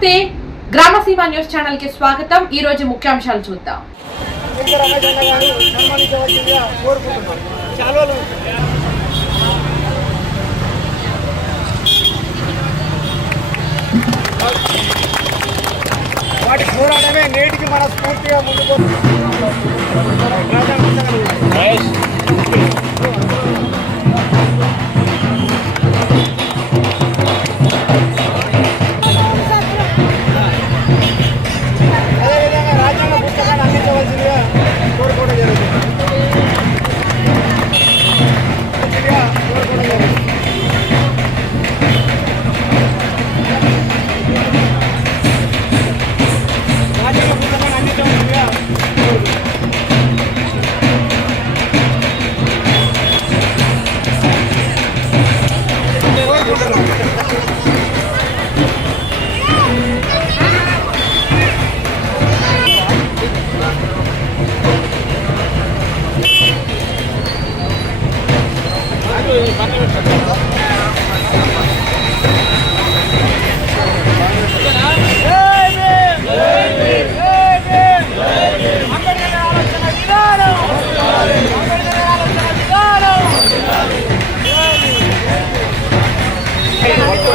నమస్తే. గ్రామసీమ న్యూస్ ఛానల్కి స్వాగతం. ఈ రోజు ముఖ్యాంశాలు చూద్దాం. వాటి పోరాటమే నేటికి మన స్ఫూర్తిగా ముందుకు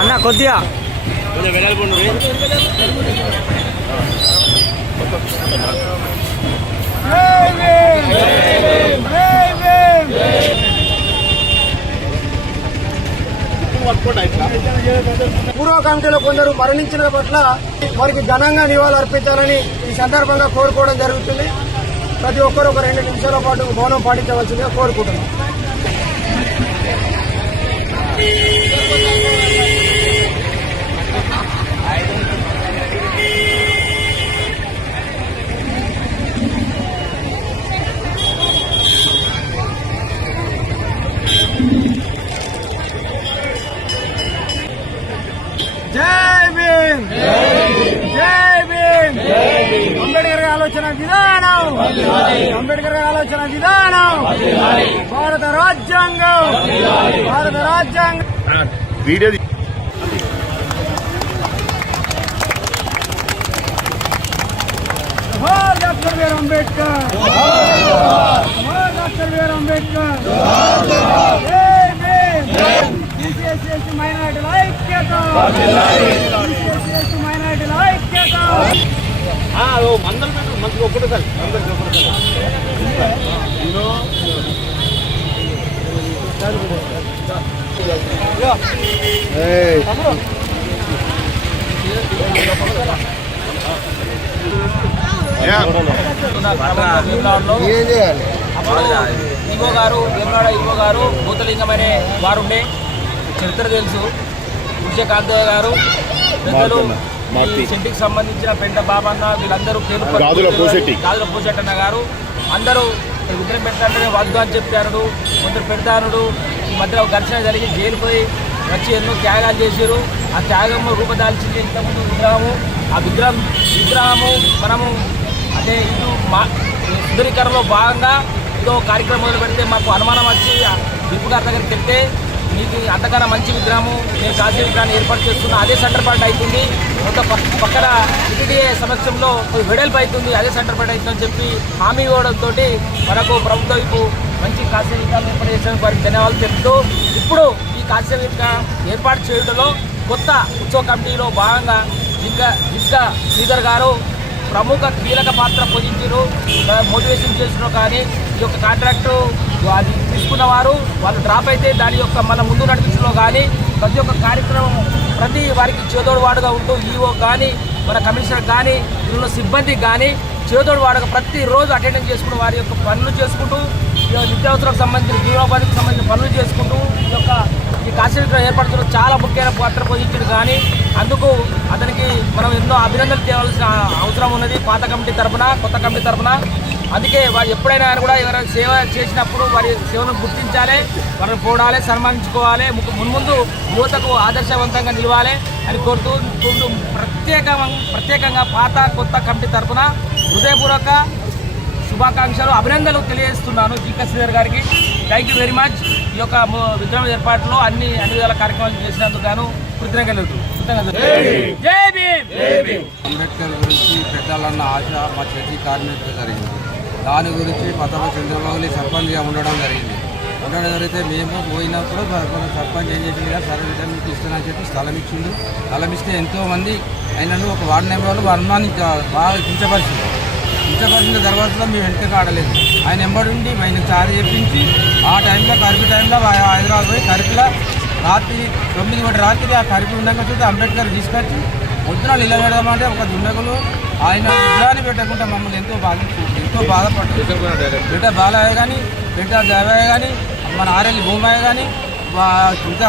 అన్న కొద్దిగా. కొంచెం పూర్వ కమిటీలో కొందరు మరణించిన పట్ల వారికి ఘనంగా నివాళులు అర్పించాలని ఈ సందర్భంగా కోరుకోవడం జరుగుతుంది. ప్రతి ఒక్కరు ఒక రెండు నిమిషాల పాటు మౌనం పాటించవలసిందిగా కోరుకుంటున్నాం. భీమ్ జై భీమ్. అంబేద్కర్ ఆలోచన విధానం. అంబేద్కర్ ఆలోచన విధానం. భారత రాజ్యాంగం. భారత రాజ్యాంగం. వీడియో జోహార్ డాక్టర్ బిఆర్ అంబేద్కర్. జోహార్ డాక్టర్ బిఆర్ అంబేద్కర్. జై భీమ్. బీసీఎస్సీ మైనార్టీల ఐక్యత! బీసీఎస్సీ మైనార్టీల ఐక్యత! మందలు పెట్టు మంచిగా ఒక్కటేసారి. అందరికి ఒక్కటేసారి. అప్పుడు ఈవో గారు ఈవో గారు భూతలింగం అనే వారు ఉండే చరిత్ర తెలుసు. విజయకాంతయ్య గారు పెద్దలు ఈ సెంటికి సంబంధించిన పెంట బాబన్న వీళ్ళందరూ పేరు గాజుల. గాజుల పోషెట్టన్న గారు. అందరూ విగ్రహం పెట్టారని వద్దు అని చెప్పారు కొందరు పెడతానుడు ఈ మధ్య ఒక ఘర్షణ జరిగి జైలు పోయి వచ్చి ఎన్నో త్యాగాలు చేశారు. ఆ త్యాగము రూపదాల్చింది ఇంతకుముందు విగ్రహము. ఆ విగ్రహం విగ్రహము మనము అంటే ఇటు మా సుందరీకరణలో భాగంగా ఏదో కార్యక్రమం మొదలు పెడితే మాకు అనుమానం వచ్చి ఆ విప్పు గారి దగ్గరికి వెళ్తే మీకు అంతకన్నా మంచి విగ్రహము నేను కాశీ విగ్రహాన్ని ఏర్పాటు చేస్తున్నా అదే సెంటర్ పాయింట్ అవుతుంది. ఒక పక్కన టీటీడీఏ సమక్షంలో వెడల్పు అవుతుంది అదే సెంటర్ పాయింట్ అవుతుందని చెప్పి హామీ ఇవ్వడంతో మనకు ప్రభుత్వం వైపు మంచి కాశీ విగ్రహం ఏర్పాటు చేసిన వారికి ధన్యవాదాలు చెప్తూ ఇప్పుడు ఈ కాశీ విగ్రహం ఏర్పాటు చేయడంలో కొత్త ఉత్సవ కమిటీలో భాగంగా ఇంకా ఇంకా శ్రీధర్ గారు ప్రముఖ కీలక పాత్ర పొందించారు మోటివేషన్ చేసిన కానీ ఈ యొక్క కాంట్రాక్టు అది తీసుకున్న వారు వాళ్ళు డ్రాప్ అయితే దాని యొక్క మన ముందు నడిపించడంలో కానీ ప్రతి ఒక్క కార్యక్రమం ప్రతి వారికి చేదోడు వాడుగా ఉంటూ ఈఓ కానీ మన కమిషనర్ కానీ ఇందులో సిబ్బంది కానీ చేదోడు వాడుగా ప్రతిరోజు అటెండెన్స్ చేసుకుంటూ వారి యొక్క పనులు చేసుకుంటూ ఈ నిత్యావసరాలకు సంబంధించిన జీవనోపాధికి సంబంధించిన పనులు చేసుకుంటూ ఈ యొక్క ఈ కాశీ విగ్రహం ఏర్పడుతున్న చాలా ముఖ్యమైన పాత్ర పోషించాడు కానీ అందుకు అతనికి మనం ఎన్నో అభినందనలు చేయవలసిన అవసరం ఉన్నది పాత కమిటీ తరపున కొత్త కమిటీ తరపున. అందుకే వారు ఎప్పుడైనా ఆయన కూడా ఎవరైనా సేవ చేసినప్పుడు వారి సేవను గుర్తించాలి వారిని పోడాలి సన్మానించుకోవాలి మున్ముందు యువతకు ఆదర్శవంతంగా నిలవాలి అని కోరుతూ కోరుతూ ప్రత్యేకంగా ప్రత్యేకంగా పాత కొత్త కమిటీ తరపున హృదయపూర్వక శుభాకాంక్షలు అభినందనలు తెలియజేస్తున్నాను జీకే శ్రీధర్ గారికి. థ్యాంక్ యూ వెరీ మచ్ ఈ యొక్క ము- విగ్రహం ఏర్పాటులో అన్ని అన్ని విధాల కార్యక్రమాలు చేసినందుకు గాను కృతజ్ఞతలు అంబేద్కర్ గురించి పెట్టాలన్న ఆశ మా చర్చి కార్మికులకు జరిగింది. దాని గురించి పతమ చంద్రబాబుని సర్పంచ్గా ఉండడం జరిగింది. ఉండడం జరిగితే మేము పోయినప్పుడు సర్పంచ్ ఏం చేసింది కదా సరే మీకు ఇస్తానని చెప్పి స్థలం ఇచ్చిండు. స్థలం ఇస్తే ఎంతోమంది అయినను ఒక వార్డు నెంబర్ వాళ్ళు వర్ణాన్ని బాగా కించపరిచింది కించపరిచిన తర్వాత మేము వెంటనే ఆడలేదు ఆయన ఎంబడుండి ఆయన చారి చెప్పించి ఆ టైంలో కరుపు టైంలో హైదరాబాద్ పోయి కరుపులో రాత్రి తొమ్మిది గంటల రాత్రి ఆ కరుపు ఉండగా చూస్తే అంబేద్కర్ తీసుకొచ్చి పొద్దున నిలబెడదామంటే ఒక దుండగులు ఆయన విగ్రహాన్ని పెట్టకుండా మమ్మల్ని ఎంతో బాధించారు ఎంతో బాధపడ్డారు. బిడ్డ బాలయ్య కానీ బిడ్డ దేవయ్య కానీ మన ఆరెల్లి భూమయ్య కానీ ఇంకా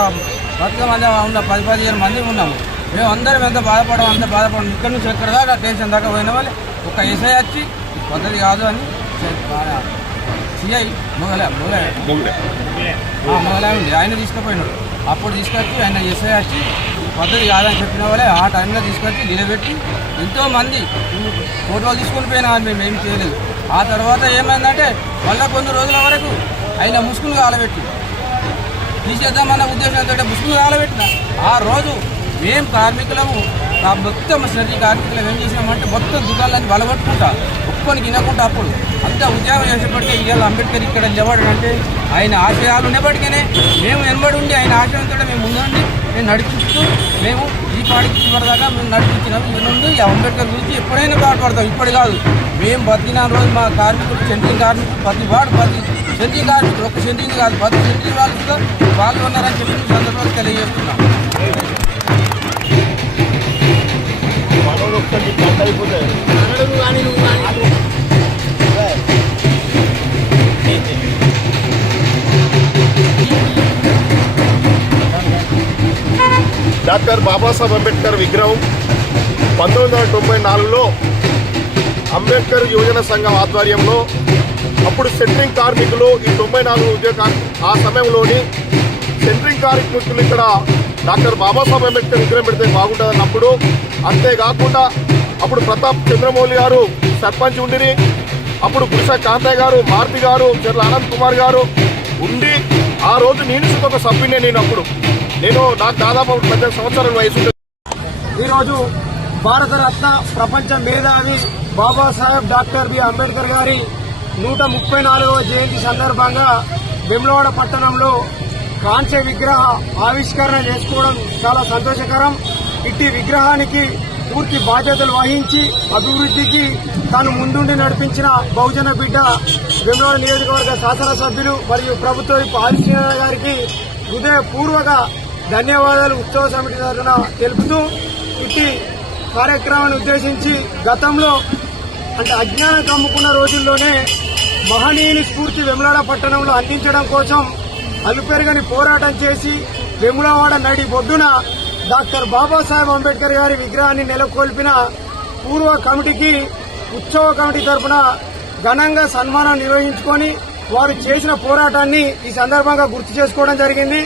బతుక మంది ఉన్న పది పదిహేను మంది ఉన్నాము. మేము అందరం ఎంత బాధపడము అంత బాధపడము ఇక్కడ నుంచి ఎక్కడ దాకా స్టేషన్ దాకా పోయిన వాళ్ళు ఒక ఎస్ఐ వచ్చి "ఇది పద్ధతి కాదు అని సిఐ మొగలే మొగలే. మొగలే ఉంది. ఆయన తీసుకుపోయినాడు. అప్పుడు తీసుకొచ్చి ఆయన ఎస్ఐ వచ్చి పద్ధతి కాదని చెప్పిన వాళ్ళే ఆ టైంలో తీసుకొచ్చి నిలబెట్టి ఎంతోమంది ఫోటోలు తీసుకొని పోయినా మేము ఏం చేయలేదు. ఆ తర్వాత ఏమైందంటే మళ్ళీ కొన్ని రోజుల వరకు ఆయన ముసుగులు కాలబెట్టి తీసేద్దామన్న ఉద్దేశంతో ముసుగులు కాలబెట్టిన. ఆ రోజు మేము కార్మికులము ఆ మొత్తం సర్జీ కార్మికులు ఏం చేసినామంటే మొత్తం దుకాణాన్ని బలగొట్టుకుంటా ఒప్పుకొని తినకుండా అప్పుడు అంతా ఉద్యోగం చేసేప్పటికే ఇవాళ అంబేద్కర్ ఇక్కడ నిలబడంటే ఆయన ఆశయాలు ఉన్నప్పటికీనే మేము వెనబడి ఉండి ఆయన ఆశయంతో మేము ముందుండి మేము నడిపిస్తూ మేము ఈ పాడికి చివరిదాకా మేము నడిపించినాము ఈ నుండి ఈ అంబేద్కర్ గురించి ఎప్పుడైనా పాటుపడతాం ఇప్పుడు కాదు. మేము బతికిన రోజు మా కార్మికులు సెంట్రింగ్ కార్మికులు ప్రతి వాడు ప్రతి సెంట్రింగ్ కార్మికులు ఒక సెంట్రింగ్ కాదు ప్రతి సెంట్రింగ్ వాళ్ళు కూడా వాళ్ళు ఉన్నారని చెప్పి సందర్భంగా తెలియజేస్తున్నాం. బాబాసాహెబ్ అంబేద్కర్ విగ్రహం పంతొమ్మిది వందల తొంభై నాలుగులో అంబేద్కర్ యువజన సంఘం ఆధ్వర్యంలో అప్పుడు సెంట్రింగ్ కార్మికులు ఈ తొంభై నాలుగు ఉద్యోగ ఆ సమయంలోని సెంట్రింగ్ కార్మికులు ఇక్కడ డాక్టర్ బాబాసాహెబ్ అంబేద్కర్ విగ్రహం పెడితే బాగుంటుంది అన్నప్పుడు అంతేకాకుండా అప్పుడు ప్రతాప్ చంద్రమౌళి గారు సర్పంచ్ ఉండిని అప్పుడు గురుస కాంతయ్య గారు మారుతి గారు చెర్ల అనంత్ కుమార్ గారు ఉండి ఆ రోజు నేను ఒక సభ్యునే నేను అప్పుడు. నేను నాకు దాదాపు పద్దెనిమిది సంవత్సరాల వయసు ఈరోజు భారతరత్న ప్రపంచ మేధావి బాబాసాహెబ్ డాక్టర్ బి. అంబేద్కర్ గారి నూట ముప్పై నాలుగవ జయంతి సందర్భంగా వెమ్లవాడ పట్టణంలో కాంస్య విగ్రహ ఆవిష్కరణ చేసుకోవడం చాలా సంతోషకరం. ఇట్టి విగ్రహానికి పూర్తి బాధ్యతలు వహించి అభివృద్ధికి తాను ముందుండి నడిపించిన బహుజన బిడ్డ వెమ్లవాడ నియోజకవర్గ శాసనసభ్యులు మరియు ప్రభుత్వ విప్ గారికి హృదయపూర్వక ధన్యవాదాలు ఉత్సవ సమితి తరఫున తెలుపుతూ ఇట్టి కార్యక్రమాన్ని ఉద్దేశించి గతంలో అంటే అజ్ఞానం కమ్ముకున్న రోజుల్లోనే మహనీయుని స్ఫూర్తి వెములాడ పట్టణంలో అందించడం కోసం అలుపెరగని పోరాటం చేసి వెములవాడ నడి బొడ్డున డాక్టర్ బాబాసాహెబ్ అంబేద్కర్ గారి విగ్రహాన్ని నెలకొల్పిన పూర్వ కమిటీకి ఉత్సవ కమిటీ తరఫున ఘనంగా సన్మానం నిర్వహించుకొని వారు చేసిన పోరాటాన్ని ఈ సందర్భంగా గుర్తు చేసుకోవడం జరిగింది.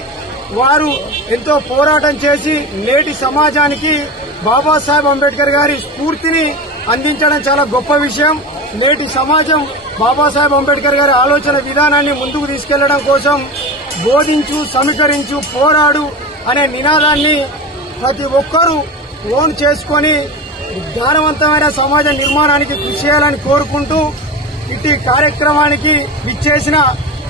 వారు ఎంతో పోరాటం చేసి నేటి సమాజానికి బాబాసాహెబ్ అంబేద్కర్ గారి స్ఫూర్తిని అందించడం చాలా గొప్ప విషయం. నేటి సమాజం బాబాసాహెబ్ అంబేద్కర్ గారి ఆలోచన విధానాన్ని ముందుకు తీసుకెళ్ళడం కోసం బోధించు సమీకరించు పోరాడు అనే నినాదాన్ని ప్రతి ఒక్కరూ ఓన్ చేసుకొని జ్ఞానవంతమైన సమాజ నిర్మాణానికి కృషి చేయాలని కోరుకుంటూ ఇట్టి కార్యక్రమానికి విచ్చేసిన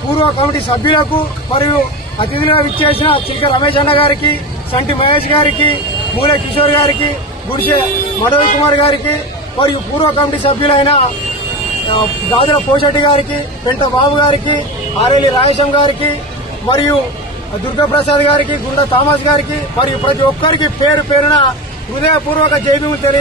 పూర్వ కమిటీ సభ్యులకు మరియు అతిథులుగా విచ్చేసిన చిలక రమేష్ అన్న గారికి సంటి మహేష్ గారికి మూల కిషోర్ గారికి గుడిసె మనోజ్ కుమార్ గారికి మరియు పూర్వ కమిటీ సభ్యులైన దాదుల గాజుల పోషెట్టి గారికి పెంట బాబు గారికి ఆరేలి రాయసం గారికి మరియు దుర్గాప్రసాద్ గారికి గుండా థామస్ గారికి మరియు ప్రతి ఒక్కరికి పేరు పేరున హృదయపూర్వక జైబీములు తెలియ